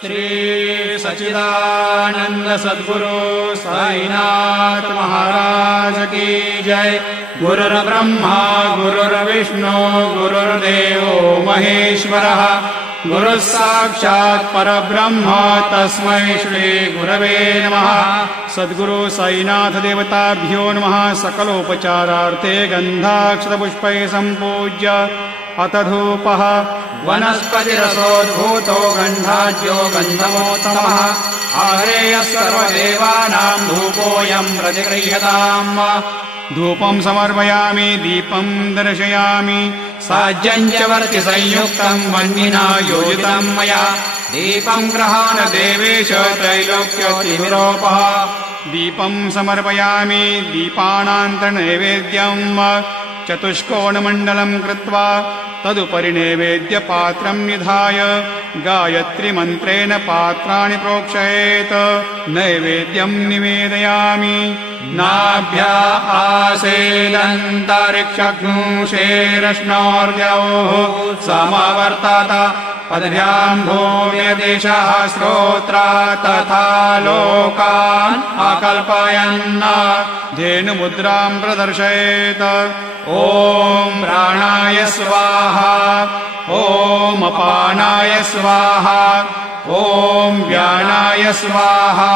श्री सच्चिदानंद सद्गुरु साईनाथ महाराज की जय। गुरुर्ब्रह्मा गुरुर्विष्णु गुरुर्देवो महेश्वरः गुरुः साक्षात् परब्रह्म तस्मै श्री गुरवे नमः। सद्गुरु साईनाथ देवताभ्यो नमः। सकलोपचारार्थे गन्धाक्षतपुष्पैः सम्पूज्य अथ धूपः वनस्पतिरसोद्भूतो गन्धाढ्यो गन्धमोत्तमः आह्रेयः सर्वदेवानां धूपोऽयं प्रतिगृह्यताम्। धूपं समर्पयामि दीपं दर्शयामि साज्यं च वर्ति संयुक्तं वह्निना योजितं मया। दीपं गृहाण देवेश त्रैलोक्यतिमिरोपः। दीपं समर्पयामि दीपानान्तर्नैवेद्यं चतुष्कोणमण्डलं कृत्वा तदुपरि नैवेद्यपात्रं निधाय गायत्रीमन्त्रेण पात्राणि प्रोक्षयेत्। नैवेद्यं निवेदयामि नाभ्या आसेदन्तरिक्षग्नुषेरश्नोर्द्यौः समवर्तत पदभ्यां भूम्यदेशः श्रोत्रा तथा लोकान् अकल्पयन् धेनुमुद्रां प्रदर्शयेत्। ॐ प्राणाय स्वाहा ॐ अपानाय स्वाहा ॐ व्यानाय स्वाहा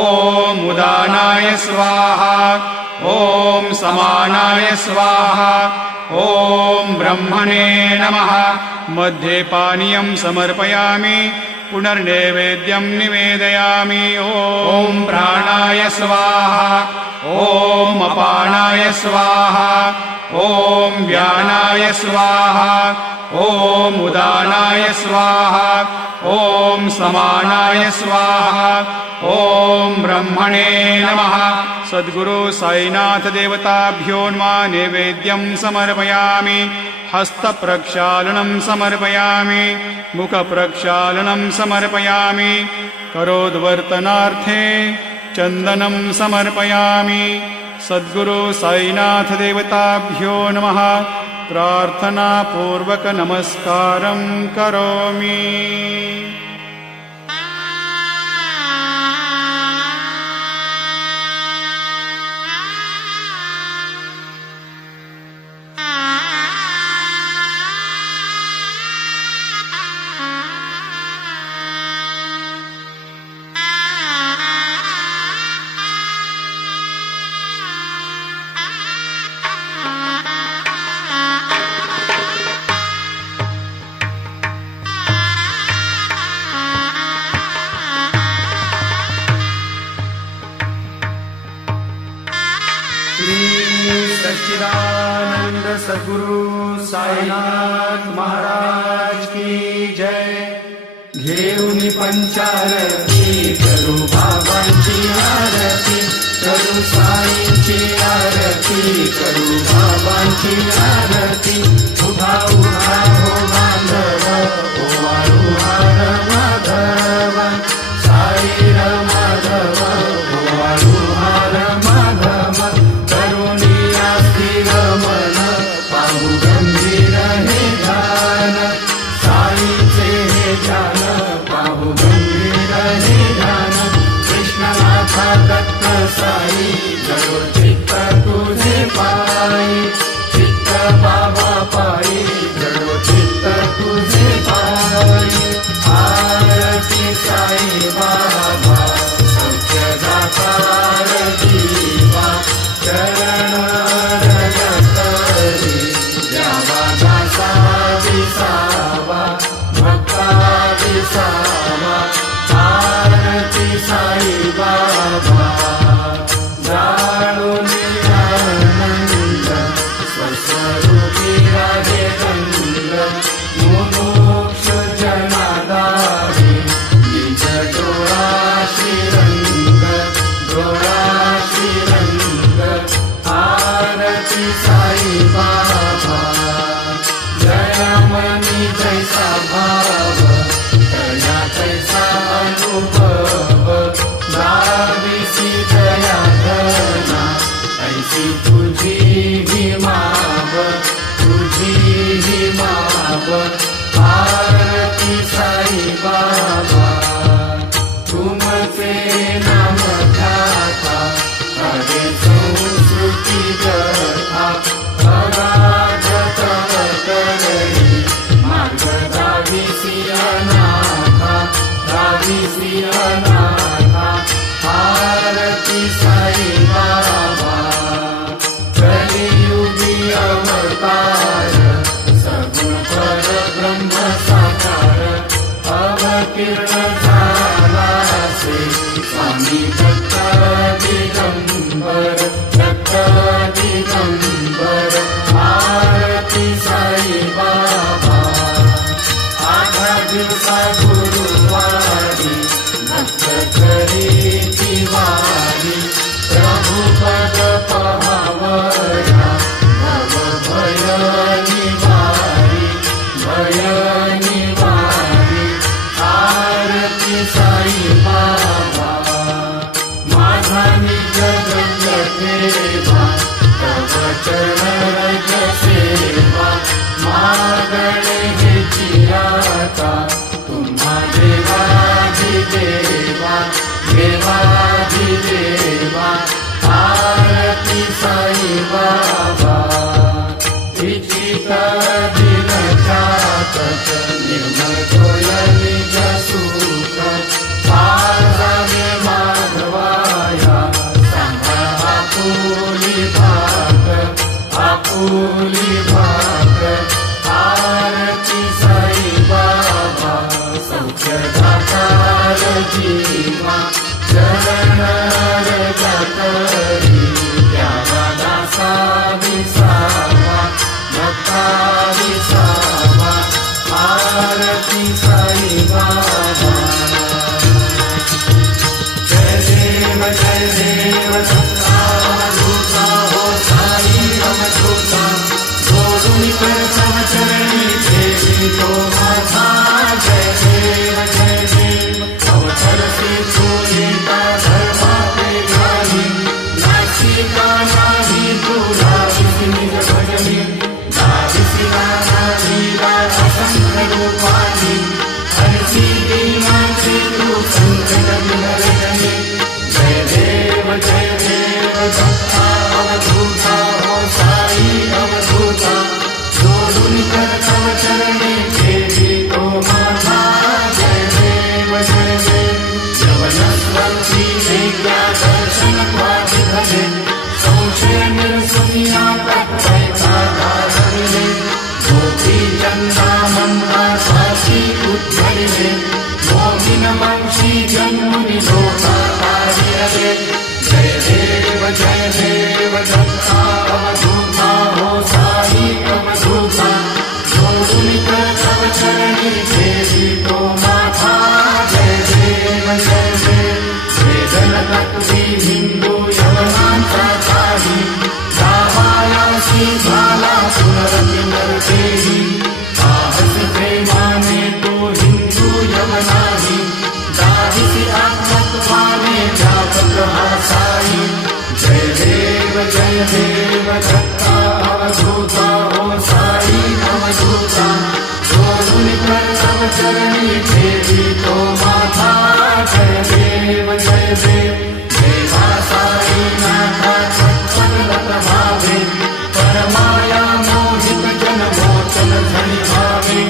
ॐ उदानाय स्वाहा ॐ समानाय स्वाहा ॐ ब्रह्मणे नमः। मध्ये पानीयं समर्पयामि पुनर्नैवेद्यं निवेदयामि। ॐ प्राणाय स्वाहा ॐ अपानाय स्वाहा ॐ व्यानाय स्वाहा ॐ उदानाय स्वाहा ॐ समानाय स्वाहा ॐ ब्रह्मणे नमः। सद्गुरु साईनाथ देवताभ्यो नमः। नैवेद्यं समर्पयामि हस्तप्रक्षालनं समर्पयामि मुखप्रक्षालनं समर्पयामि करोद्वर्तनार्थे चन्दनं समर्पयामि। सद्गुरु साईनाथ देवताभ्यो नमः। प्रार्थनापूर्वक नमस्कारं करोमि। श्री सच्चिदानंद सद्गुरु साईनाथ महाराज की जय। घेऊनी पंचारती करू बाबांची आरती करू साईंची आरती करू बाबांची आरती। उभा उभा हो बांधव ओ वाळुहार माधव साई माधव ओ वाळुहार माधव। मन पाहू गंभीर हे ध्यान साईचे हे ध्यान पाहू गंभीर हे ध्यान। कृष्णनाथा दत्त साई जळो चित्त तुझे पायी चित्त बाबा पायी जळो चित्त तुझे पायी। आरती साई बाबा सत्य दातार जीवा चरण आरती साई बाबा जाणून आनंद स्वस्वरूपी राधे गंग मोक्ष जनादारी निज डोळा श्रीरंग डोळा श्रीरंग। आरती साई बाबा जयमनी जैसा भाव तैसा अनुभव दाविसी दया धना ऐसी तुझी ही माव तुझी ही माव। आरती साई बाबा शीत दिन चातक निर्मल होय निज सुख पाजावे माधवाया सांगा आपुली भाग आरती साई बाबा सौख्य दातार जीवा चरण रजतरी द्यावा दासा विसावा भक्ता विसावा आरती साई बाबा जय देव दत्ता अवधूता हो साई अवधूता जोडून कर तव चरणी देवी तो माझा जय देव अवतर से चोरीता धर्मा पे घाली नासिका नाही तुला निज भजनी दाविसिला नाहीला असंख्य रूपानी हरसी दीनाचे तू संकट विहरजनी जय देव दत्ता अवधूता हो साई अवधूता जोडून कर तव चरणी देवी तो माझा जय देव यवनस्वती विद्या दर्शन क्वाति भजे संशय निरसुनिया प्रत्ययता धारणे गोपी चंदा मंदा साक्षी उद्धरिणे मोहिन वंशी जन्मुनि लोका कार्ये जय देव दत्ता अवधूता हो साई अवधूता जोडून कर तव चरणी देवी तो माथा जय देव वेदन तत्वी हिंदू यवनांचा काही गावायासी झाला पुनर्विनर्देही साहस प्रेमाने तो हिंदू यवनाही दाहिसी आत्मत्वाने व्यापक हा साई जय देव दत्ता अवधूता हो साई अवधूता जोडून कर तव चरणी देवी तो माथा जय देव देवा साई नाथा सत्पदलत भावे परमाया मोहित जन मोचन धनी भावे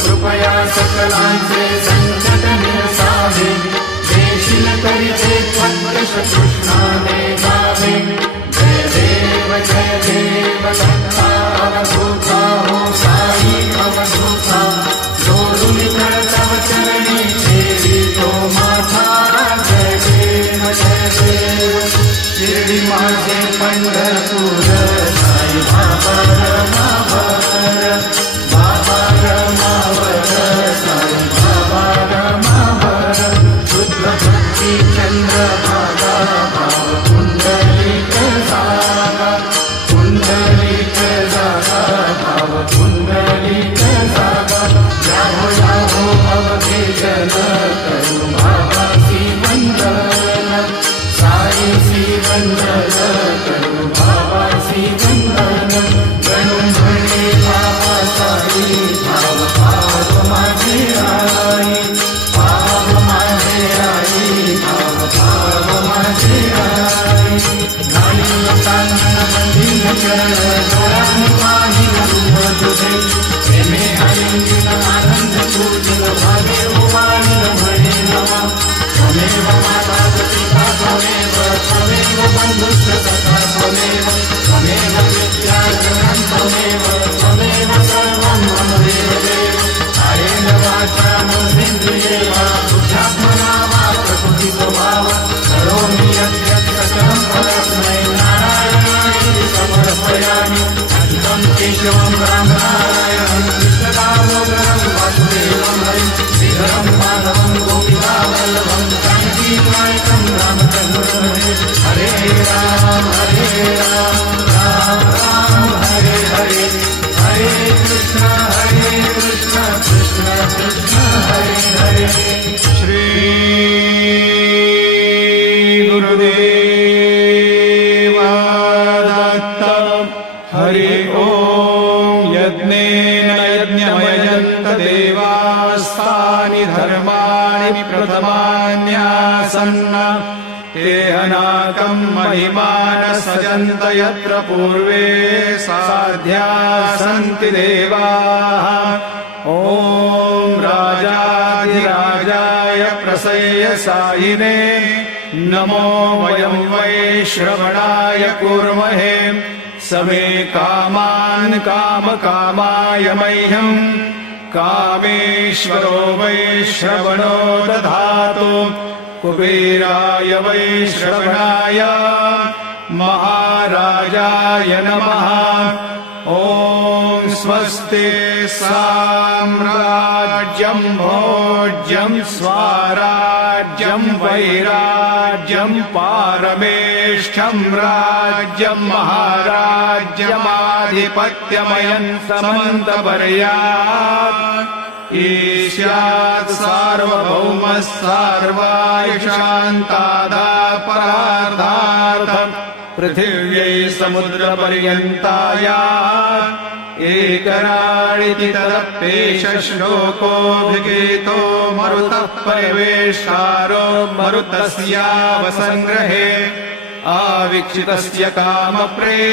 कृपया सकलांचे संकट निरसावे देशील करिते त्वद्दश कृष्णाने गावे जय देव दत्ता अवधूता हो साई अवधूता जोडून कर तव चरणी देवी तो माझा जय देव शिर्डी माझे पंढरपूर साई बाबा रमावर साई बाबा रमावर शुद्ध भक्ती चंद्र भागा भाव कुंडलिक जागा भाव कुंडलिक जागा याहो अवघे जन करू भावासी वंदन साईसी वंदन करू भावासी वंदन गणून म्हणे बाबा साई भाव माझे आई भाव माझे आई भाव माझे आई गाणी लोकांना बंधीन चरण जोरान पाही रूप तुझे प्रेमे आलिंगन आनंद पूजन भागे उवाळीन म्हणे नवा त्वमेव माता पिता त्वमेव बंधुश्च सखा त्वमेव विद्या जगन् त्वमेव सर्वं मम देव कायेन वाचा मनसेन्द्रिये वा बुद्ध्यात्मना वा प्रकृति स्वभाव करोमि यद्यत् सकलं परस्मै नारायणाय समर्पयामि अच्युतं केशवं रामनारायणं कृष्णदामोदरं वासुदेवं हरिं श्रीधरं माधवं गोपिकावल्लभं जानकीनायकं रामचन्द्रं हरे राम राम राम हरे हरे हरे कृष्ण कृष्ण कृष्ण हरे हरे श्री गुरुदेव दत्त हरि ओम यज्ञेन यज्ञमयजन्त देवास्तानि धर्माणि प्रथमान्यासन्न ते अनाकम् महिमान सजन्त यत्र पूर्वे साध्या सन्ति देवाः ॐ राजाधिराजाय प्रसय्यसायिने नमो वयं वै श्रवणाय कुर्महे समे कामान् कामकामाय मह्यम् कामेश्वरो वै श्रवणो दधातु कुबेराय वै श्रवणाय महाराजाय नमः ॐ स्वस्ति साम्राज्यं भोज्यं स्वाराज्यं वैराज्यं पारमेष्ठ्यं राज्यं महाराज्यमाधिपत्यमयं समन्तपर्यात् ईस्यात् सार्वभौमः सार्वायुषान्तादापरार्धार्थम् पृथिव्यै समुद्रपर्यन्ताया एकराळिति तदप्येष श्लोकोऽभिगीतो मरुतः परिवेष्टारो मरुतस्यावसङ्ग्रहे आवीक्षितस्य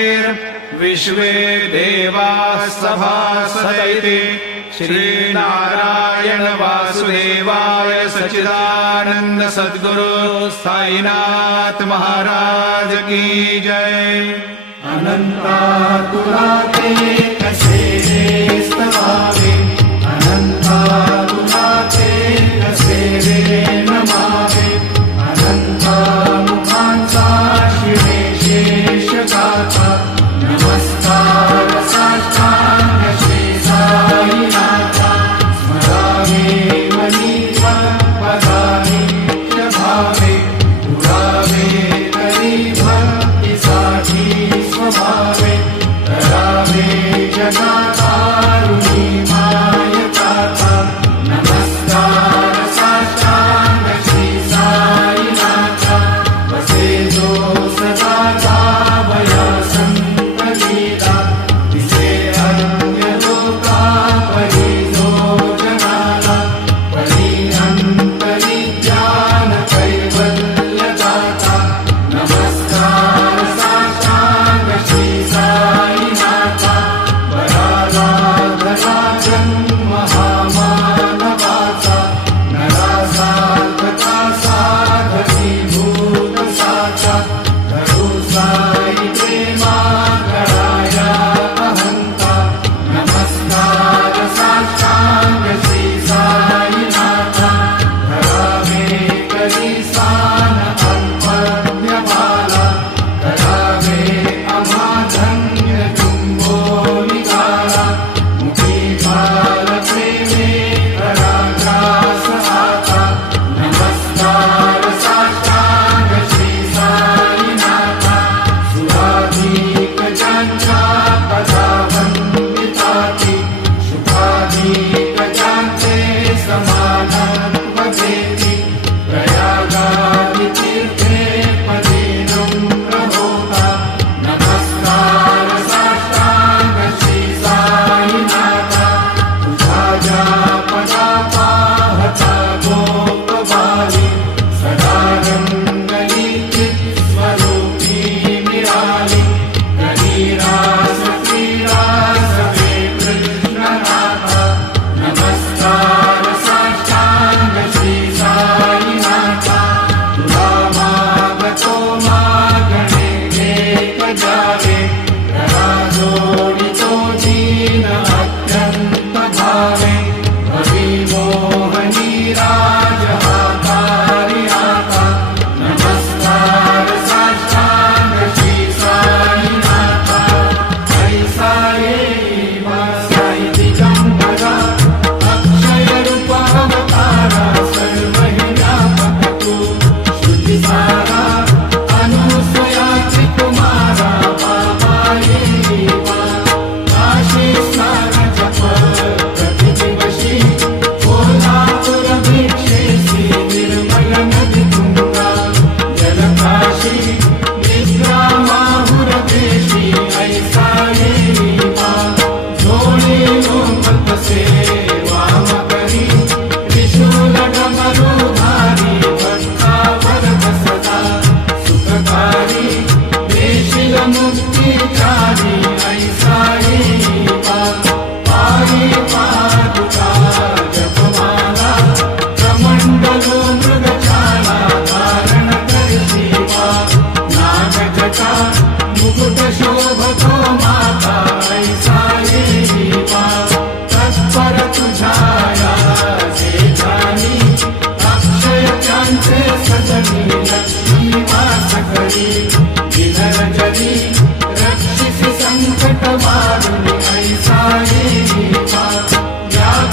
कामप्रेर्विश्वे देवाः सभासदैति श्रीनारायण वासुदेवाय सच्चिदानंद सद्गुरु साईनाथ महाराज की जय। अनन्तातुलाते कसे स्तवावे अनन्तातुलाते कसे नमावे अनन्तामुखांसा शिवे शेषगाथा नमस्कार साष्टांग श्री साईनाथा स्मरामि मनीषा पदानि भावे पुरावे तरी भक्ति साठी स्वभावे करावे जगा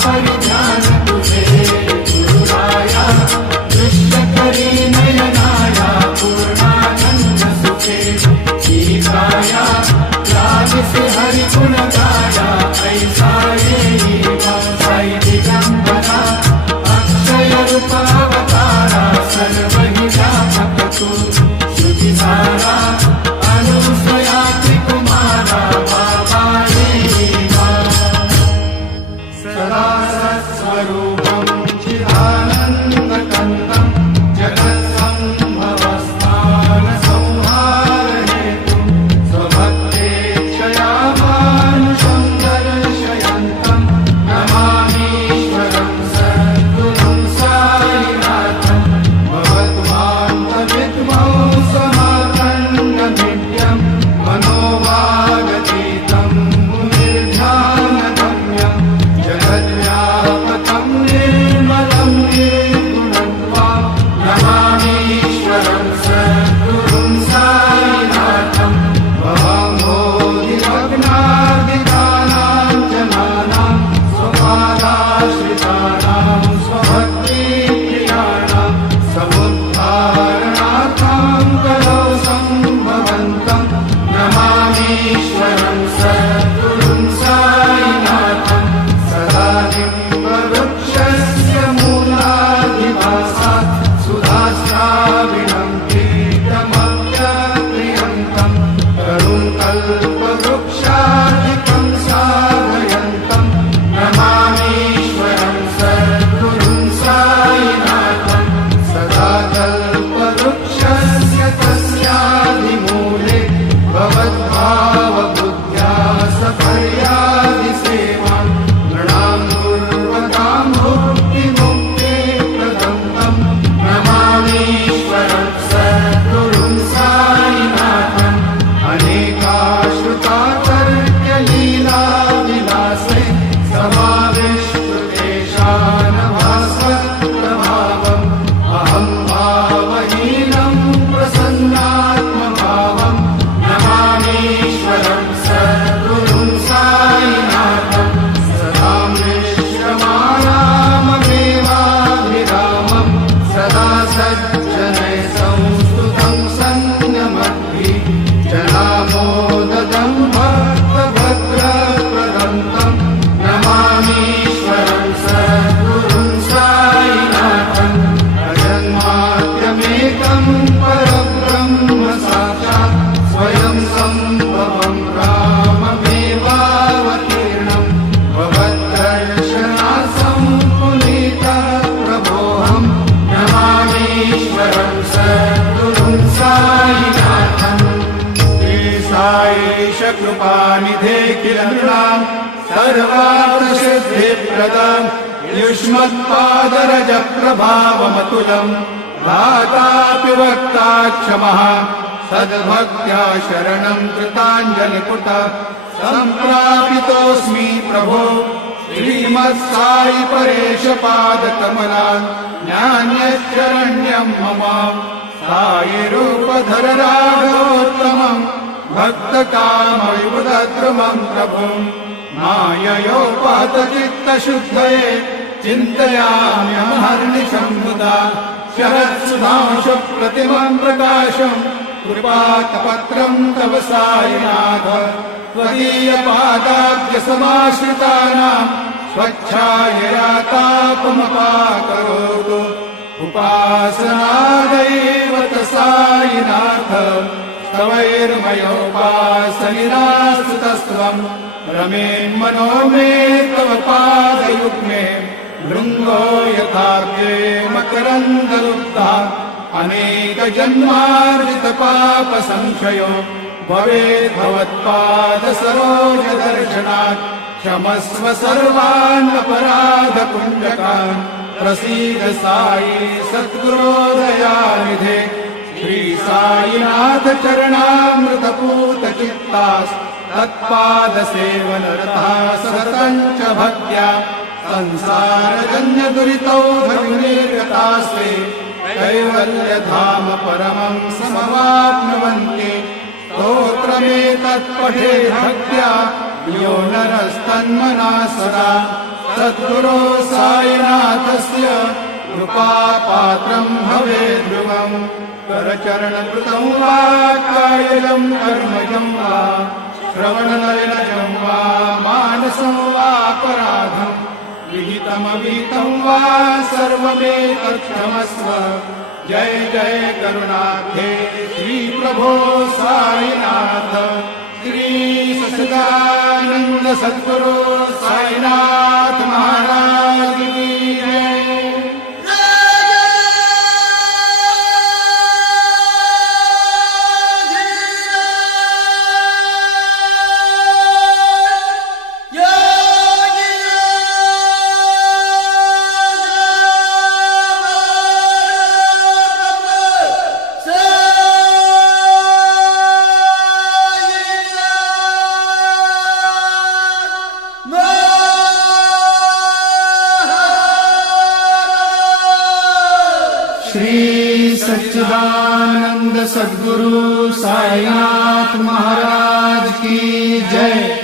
परिज्ञान तुझे गुरुराया दृश्यकरी नयनाया पूर्णानंद सुखे शीघ्राया राजसे हरि गुण गाया ऐसा येई साई दिगंबरा अक्षय रूप अवतारा सर्वहि व्यापक तू श्रुति सारा अनुसया त्रिकुमारा बाबा देवा सदा सत्स्वरूपं चिदानन्दकन्दं जगत्सम्भवस्थानसंहारहेतुं स्वभक्तेच्छया मानुषं दर्शयन्तं नमामीश्वरं सद्गुरुं साईनाथं भवद्वान्तविद्मौ समाकण्डमिड्यं मनोवागतीतं मुनिर्ध्यानगम्यं जगद्व्यापकं निर्मलं निर्गुणं त्वां नमामीश्वरं सद्गुरुं साईनाथं भवम्भोधिमग्नार्दितानां जनानां स्वपादाश्रितानां स्वभक्तिप्रियाणां समुद्धारणार्थं कलौ सम्भवन्तं नमामीश्वरं सद्गुरुं साईनाथं सदा निम्बवृक्षस्य मूलाधिवासात् सुधाश्राविणं कीटमप्यप्रियन्तं तरुं कल्पवृक्षाधिकं साधयन्तं नमामीश्वरं सद्गुरुं साईनाथं सदा कल्पवृक्षस्य तस्याधिमूले भवद्भावबुद्ध्या सपर्यादिसेवां नृणां कुर्वतां भुक्तिमुक्तिप्रदं तं नमामीश्वरं सद्गुरुं साईनाथम् अनेकाश्रुतातर्क्यलीलाविलासे समाविष्टदेशानभास्वत्प्रभावम् अहं भावहीनं प्रसन्नात्मभावं नमामीश्वरं सद्गुरुं साईनाथं सदां विश्रमाणाममेवाभिरामं सदा सज्जनैः संस्तुतं सन्नमद्भिः जनामोददं भक्तभद्रप्रदं तं नमामीश्वरं सद्गुरुं साईनाथम् अजन्माद्यमेकं परब्रह्म साक्षात् स्वयं सम्भवं राममेवावतीर्णं भवद्दर्शनात् सम्पुनीतः प्रभोऽहं नमामीश्वरं सद्गुरुं साईनाथम् श्री साईश कृपानिधे किल नृणां सर्वार्थसिद्धिप्रदं युष्मत्पादरजप्रभावमतुलं धातापि वक्ता क्षमः सद्भक्त्या शरणं कृताञ्जलिपुट सम्प्रापितोऽस्मि प्रभो श्रीमत्साई परेश पादकमलात् नान्यच्चरण्यं मम साई रूपधर राघवोत्तमं भक्तकामविबुधद्रुमं प्रभुं माययोपातचित्तशुद्धये चिन्तयाम्यहर्निशं मुदा शरत्सुधांशुप्रतिमं प्रकाशं कृपाकपत्रं तव साईनाथ त्वदीयपादाब्जसमाश्रितानां स्वच्छायया तापमपाकरोतु उपासनादैव साईनाथ तवैर्मयोपासनिरास्तुतस्त्वं रमेन्मनो मे तव पादयुग्मे भृङ्गो यथार्थे मकरन्दलुब्धा अनेकजन्मार्जितपापसंशयो भवेत् भवत्पादसरोजदर्शनात् क्षमस्व सर्वान् अपराधपुञ्जकान् प्रसीद साई सद्गुरो दयानिधे श्री साईनाथ चरणामृतपूत चित्तास् तत्पादसेवनरता सततं च भक्त्या संसारजन्यदुरितौ धर्मनिर्गतास्ते कैवल्यधाम परमं समवाप्नुवन्ति स्तोत्रमेतत्पठे भक्त्या यो नरस्तन्मना सदा सद्गुरो साईनाथस्य कृपापात्रम् भवेद्ध्रुवम् करचरणकृतं वा कायजं कर्मजं वा श्रवणनयनजं वा मानसं वापराधं विहितमविहितं वा सर्वमेतत्क्षमस्व जय जय करुणाब्धे श्री प्रभो साईनाथ श्री सच्चिदानंद सद्गुरु साईनाथ महाराज की जय। श्री सच्चिदानंद सद्गुरु साईनाथ महाराज की जय।